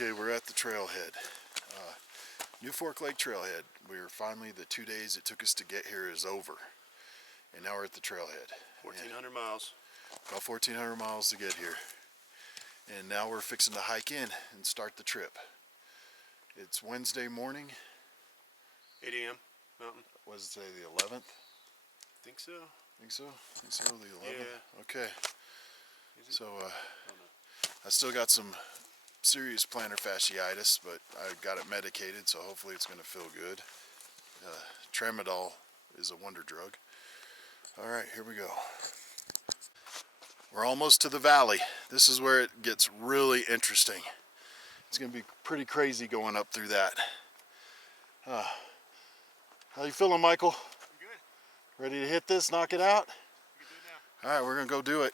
Okay, we're at the Trailhead. New Fork Lake Trailhead. We're finally, the 2 days it took us to get here is over. And now we're at the Trailhead. 1,400 miles. About 1,400 miles to get here. And now we're fixing to hike in and start the trip. It's Wednesday morning. 8 a.m. Mountain. Wednesday the 11th? Think so. Think so? Think so, the 11th? Yeah. Okay. So, I still got some serious plantar fasciitis, but I got it medicated, so hopefully it's going to feel good. Tramadol is a wonder drug. Alright, here we go. We're almost to the valley. This is where it gets really interesting. It's going to be pretty crazy going up through that. How you feeling, Michael? I'm good. Ready to hit this, knock it out? We can do it now. Alright, we're going to go do it.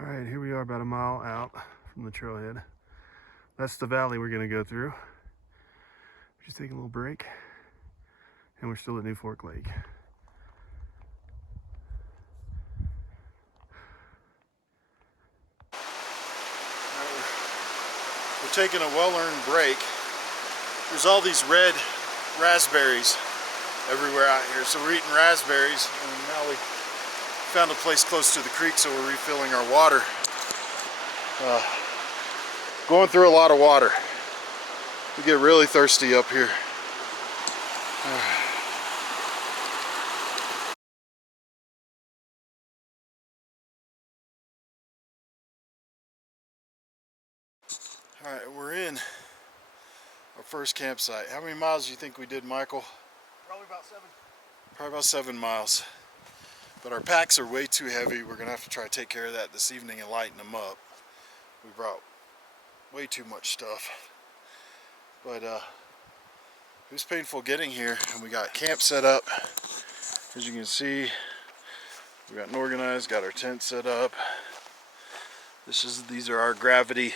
Alright, here we are about a mile out from the trailhead. That's the valley we're going to go through. We're just taking a little break, and we're still at New Fork Lake. We're taking a well-earned break. There's all these red raspberries everywhere out here, so we're eating raspberries, and now we found a place close to the creek, so we're refilling our water. Going through a lot of water. We get really thirsty up here. Alright, we're in our first campsite. How many miles do you think we did, Michael? Probably about 7. Probably about 7 miles. But our packs are way too heavy. We're gonna have to try to take care of that this evening and lighten them up. We brought way too much stuff. But it was painful getting here, and we got camp set up. As you can see, we got organized, got our tent set up. These are our gravity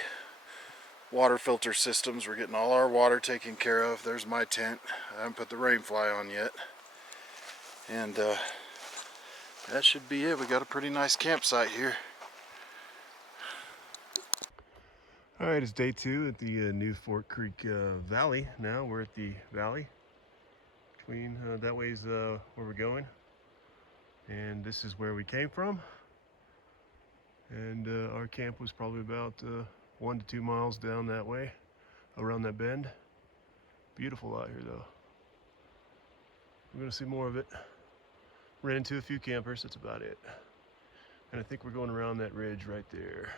water filter systems. We're getting all our water taken care of. There's my tent. I haven't put the rain fly on yet. And that should be it. We got a pretty nice campsite here. Alright, it's day 2 at the New Fork Creek Valley. Now we're at the valley. Between that way is where we're going. And this is where we came from. And our camp was probably about 1 to 2 miles down that way, around that bend. Beautiful out here though. We're gonna see more of it. Ran into a few campers, that's about it. And I think we're going around that ridge right there.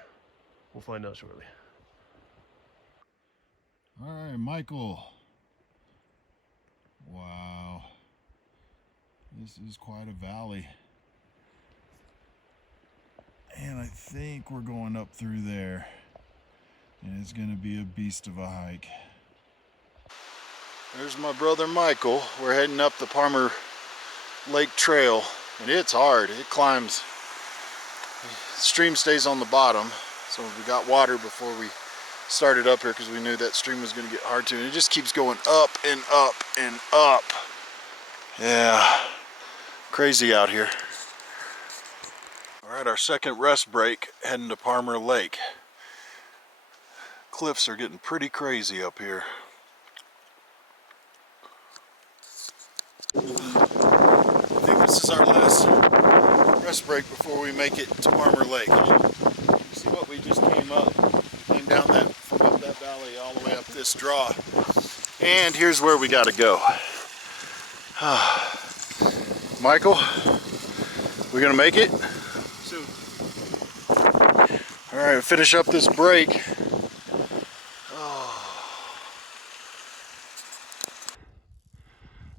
We'll find out shortly. All right, Michael. Wow. This is quite a valley. And I think we're going up through there. And it's going to be a beast of a hike. There's my brother Michael. We're heading up the Palmer Lake Trail. And it's hard. It climbs. The stream stays on the bottom. So we got water before we started up here because we knew that stream was going to get hard to. And it just keeps going up and up and up. Yeah. Crazy out here. Alright, our second rest break heading to Palmer Lake. Cliffs are getting pretty crazy up here. I think this is our last rest break before we make it to Palmer Lake. See what we just came up. We came down from up that valley all the way up this draw. And here's where we gotta go. Michael, we gonna make it? Soon. Alright, finish up this break.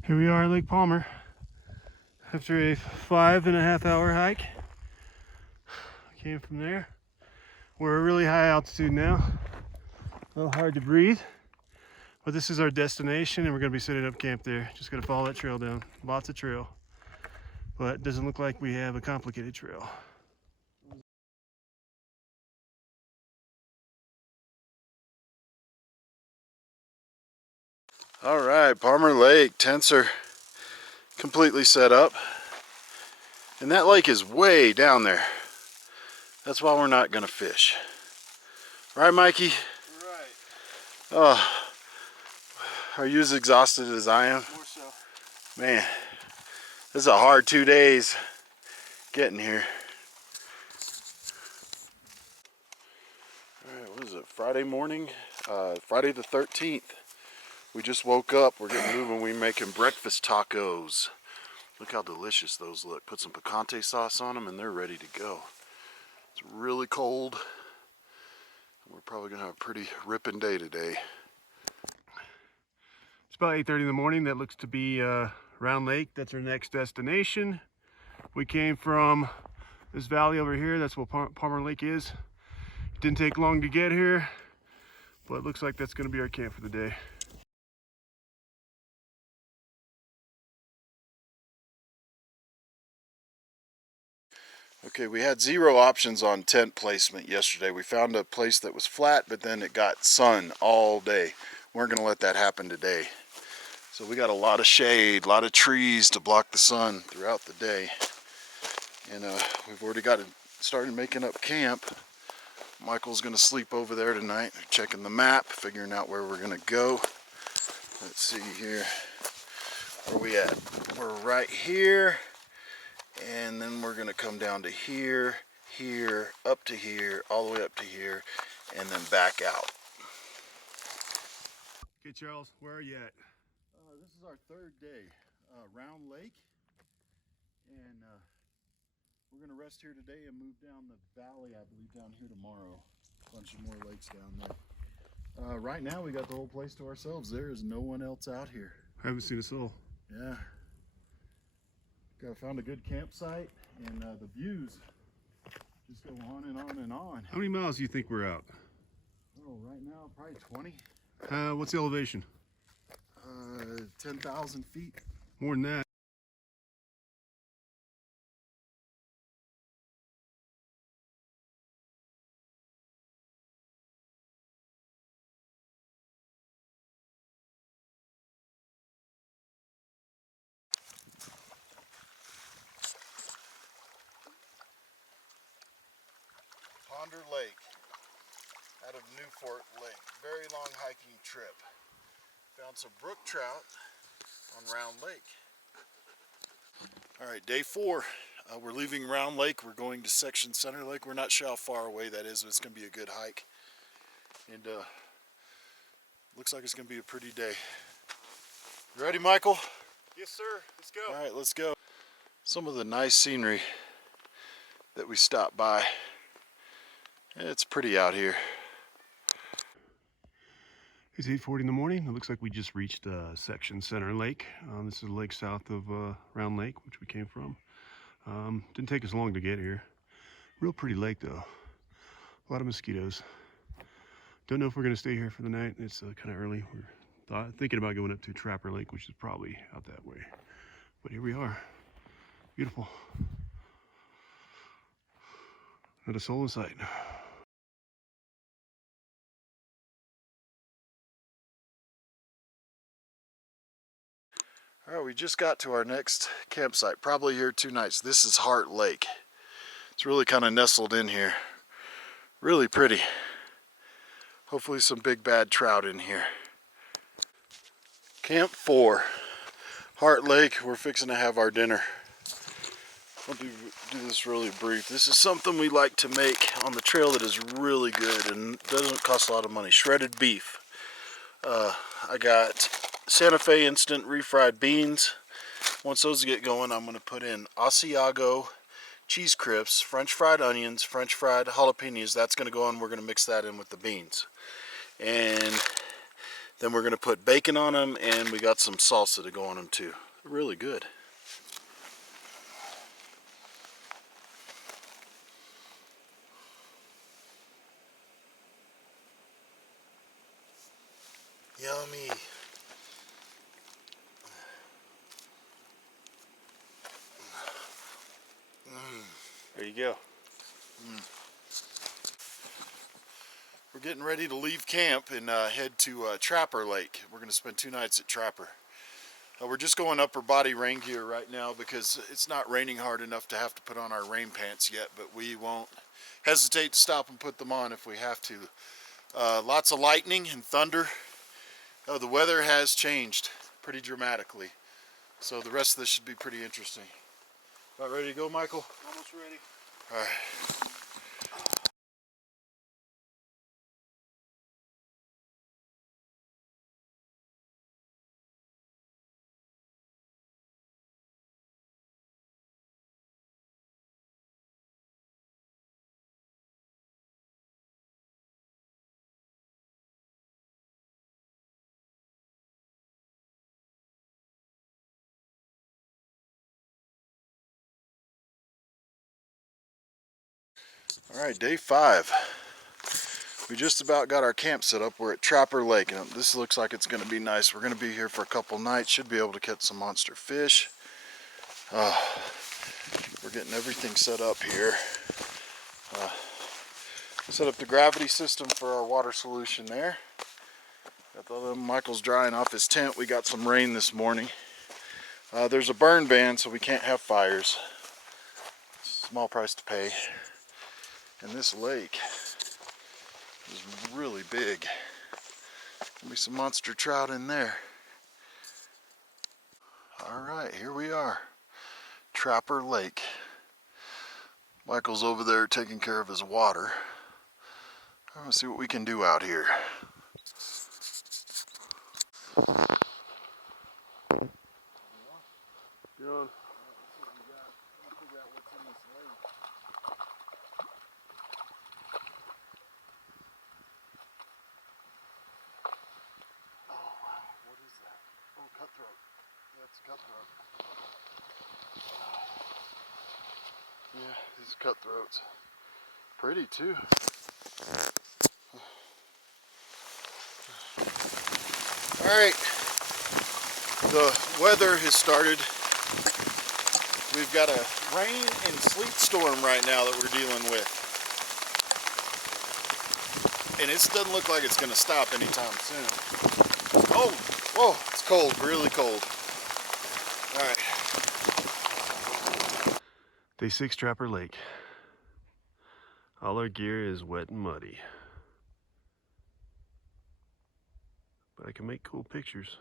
Here we are at Lake Palmer after a 5.5 hour hike. Came from there. We're at a really high altitude now. A little hard to breathe, but this is our destination and we're going to be setting up camp there. Just got to follow that trail down. Lots of trail, but it doesn't look like we have a complicated trail. All right, Palmer Lake, tents are completely set up. And that lake is way down there. That's why we're not gonna fish. Right, Mikey? Right. Oh, are you as exhausted as I am? More so. Man, this is a hard 2 days getting here. All right, what is it? Friday morning? Friday the 13th. We just woke up. We're getting moving. We're making breakfast tacos. Look how delicious those look. Put some picante sauce on them and they're ready to go. It's really cold. We're probably gonna have a pretty ripping day today. It's about 8:30 in the morning. That looks to be Round Lake. That's our next destination. We came from this valley over here. That's what Palmer Lake is. It didn't take long to get here, but it looks like that's going to be our camp for the day. Okay, we had 0 options on tent placement yesterday. We found a place that was flat, but then it got sun all day. We weren't gonna let that happen today. So we got a lot of shade, a lot of trees to block the sun throughout the day. And we've already got it started making up camp. Michael's gonna sleep over there tonight, checking the map, figuring out where we're gonna go. Let's see here, where are we at? We're right here, and then we're gonna come down to here, here, up to here, all the way up to here, and then back out. Okay, Charles, where are you at? This is our 3rd day, Round Lake, and we're gonna rest here today and move down the valley, I believe, down here tomorrow. A bunch of more lakes down there. Right now we got the whole place to ourselves. There is no one else out here. I haven't seen a soul. Yeah. Found a good campsite, and the views just go on and on and on. How many miles do you think we're out? Oh, right now probably 20. What's the elevation? 10,000 feet. More than that. Ponder Lake, out of Newfort Lake. Very long hiking trip. Found some brook trout on Round Lake. All right, day 4. We're leaving Round Lake. We're going to Section Center Lake. We're not sure how far away that is, but it's going to be a good hike. And looks like it's going to be a pretty day. You ready, Michael? Yes, sir. Let's go. All right, let's go. Some of the nice scenery that we stopped by. It's pretty out here. It's 8:40 in the morning. It looks like we just reached Section Center Lake. This is a lake south of Round Lake, which we came from. Didn't take us long to get here. Real pretty lake though. A lot of mosquitoes. Don't know if we're gonna stay here for the night. It's kind of early. We're thinking about going up to Trapper Lake, which is probably out that way. But here we are. Beautiful. Not a soul in sight. All right, we just got to our next campsite, probably here 2 nights. This is Heart Lake. It's really kind of nestled in here. Really pretty. Hopefully some big bad trout in here. Camp 4, Heart Lake. We're fixing to have our dinner. I'll do this really brief. This is something we like to make on the trail that is really good and doesn't cost a lot of money. Shredded beef. I got Santa Fe instant refried beans. Once those get going, I'm going to put in Asiago cheese crisps, French fried onions, French fried jalapenos. That's going to go on. We're going to mix that in with the beans. And then we're going to put bacon on them, and we got some salsa to go on them too. Really good. Yummy. There you go. We're getting ready to leave camp and head to Trapper Lake. We're going to spend 2 nights at Trapper. We're just going upper body rain gear right now because it's not raining hard enough to have to put on our rain pants yet, but we won't hesitate to stop and put them on if we have to. Lots of lightning and thunder. The weather has changed pretty dramatically. So the rest of this should be pretty interesting. About ready to go, Michael? Almost ready. All right. All right, day 5. We just about got our camp set up. We're at Trout Lake, and this looks like it's going to be nice. We're going to be here for a couple nights. Should be able to catch some monster fish. We're getting everything set up here. Set up the gravity system for our water solution there. Michael's drying off his tent. We got some rain this morning. There's a burn ban, so we can't have fires. Small price to pay. And this lake is really big. There'll be some monster trout in there. All right, here we are. Trapper Lake. Michael's over there taking care of his water. Let's see what we can do out here. Get on. Cutthroat. That's cutthroat. Yeah, these cutthroats. Pretty too. Alright. The weather has started. We've got a rain and sleet storm right now that we're dealing with. And it doesn't look like it's going to stop anytime soon. Oh, whoa, it's cold, really cold. All right. Day 6, Trapper Lake. All our gear is wet and muddy. But I can make cool pictures.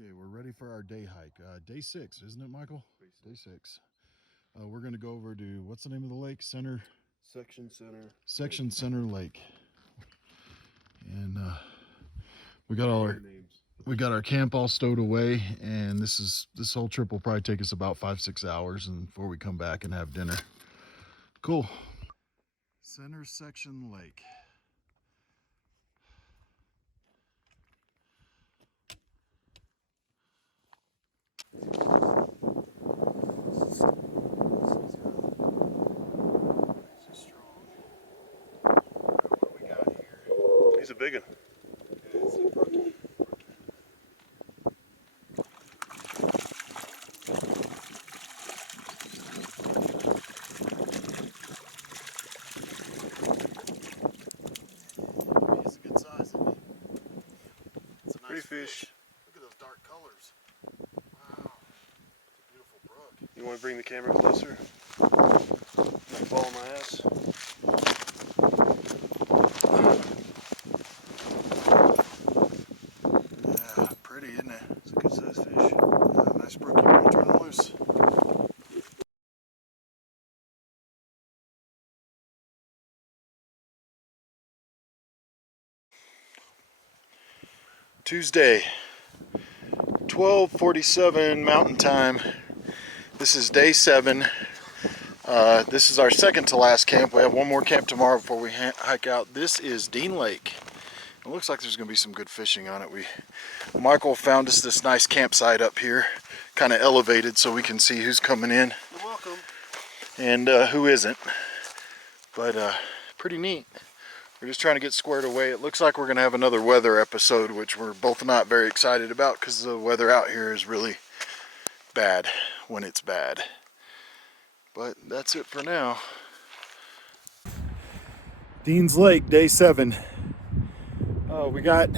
Okay, we're ready for our day hike. Day 6, isn't it, Michael? Day 6. We're going to go over to, what's the name of the lake? Section Center. Section Center Lake. And we got our camp all stowed away, and this whole trip will probably take us about 5-6 hours and before we come back and have dinner. Cool. Center Section Lake. He's a big one. He's a good size, isn't he? It's a nice Pretty fish. Look at those dark colors. Wow. Beautiful brook. You want to bring the camera closer? Not fall on my ass. Yeah, pretty, isn't it? It's a good sized fish. Nice brook. You want to turn it loose? Tuesday, 12:47 Mountain Time. This is day 7. This is our second to last camp. We have one more camp tomorrow before we hike out. This is Dean Lake. It looks like there's going to be some good fishing on it. Michael found us this nice campsite up here, kind of elevated so we can see who's coming in. You're welcome. And who isn't. But pretty neat. We're just trying to get squared away. It looks like we're going to have another weather episode, which we're both not very excited about because the weather out here is really bad when it's bad. But that's it for now. Dean's Lake, day 7. We got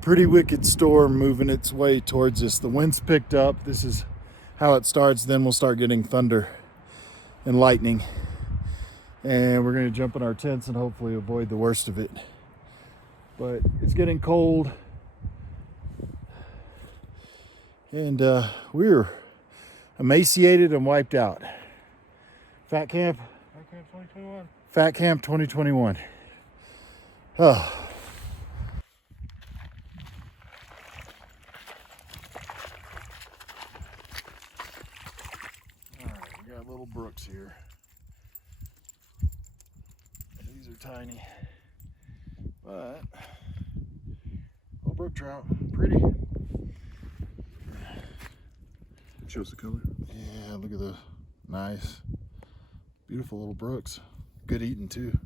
pretty wicked storm moving its way towards us. The wind's picked up. This is how it starts. Then we'll start getting thunder and lightning. And we're going to jump in our tents and hopefully avoid the worst of it. But it's getting cold. And we're emaciated and wiped out. Fat Camp 2021. Fat Camp 2021. Oh. Alright, we got little brooks here. These are tiny. But little brook trout, pretty. Shows the color. Yeah, look at the nice, beautiful little brooks. Good eating too.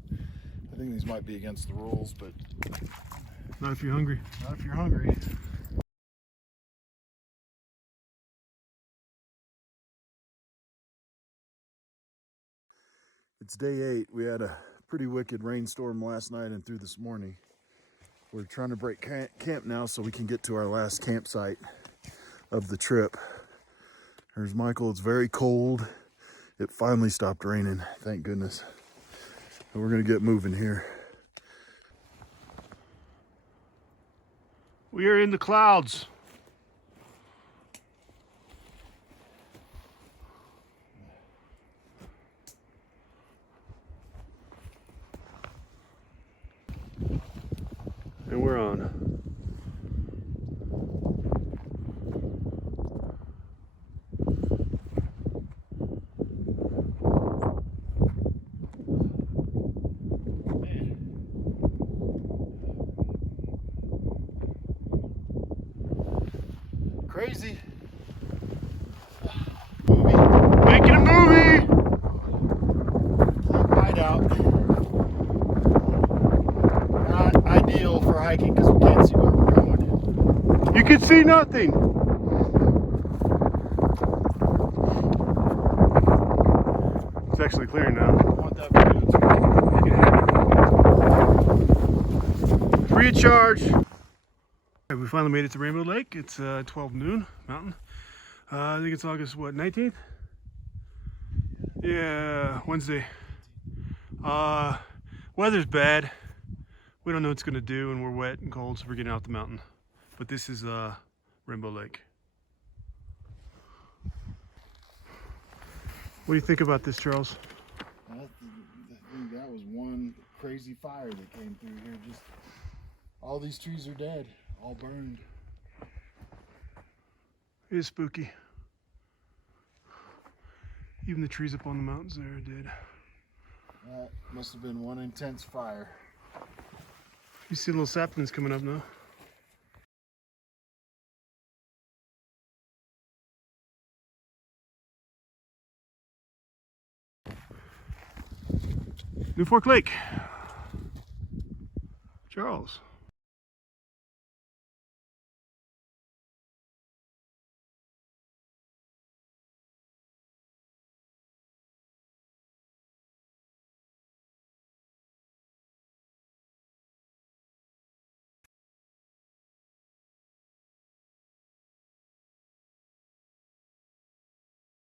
I think these might be against the rules, but Not if you're hungry. not if you're hungry. It's day 8. We had a pretty wicked rainstorm last night and through this morning. We're trying to break camp now so we can get to our last campsite of the trip. There's Michael. It's very cold. It finally stopped raining, thank goodness. And we're gonna get moving here. We are in the clouds. And we're on. Crazy. Making a movie! Hide out. Not ideal for hiking because we can't see where we're going. You can see nothing. It's actually clear now. I want that video to Free of charge. We finally made it to Rainbow Lake. It's 12 noon mountain. I think it's August, what, 19th? Yeah, Wednesday. Weather's bad. We don't know what it's gonna do and we're wet and cold, so we're getting out the mountain. But this is Rainbow Lake. What do you think about this, Charles? I think that was one crazy fire that came through here. Just all these trees are dead, all burned. It is spooky. Even the trees up on the mountains there are dead. That must have been one intense fire. You see little saplings coming up now. New Fork Lake. Charles.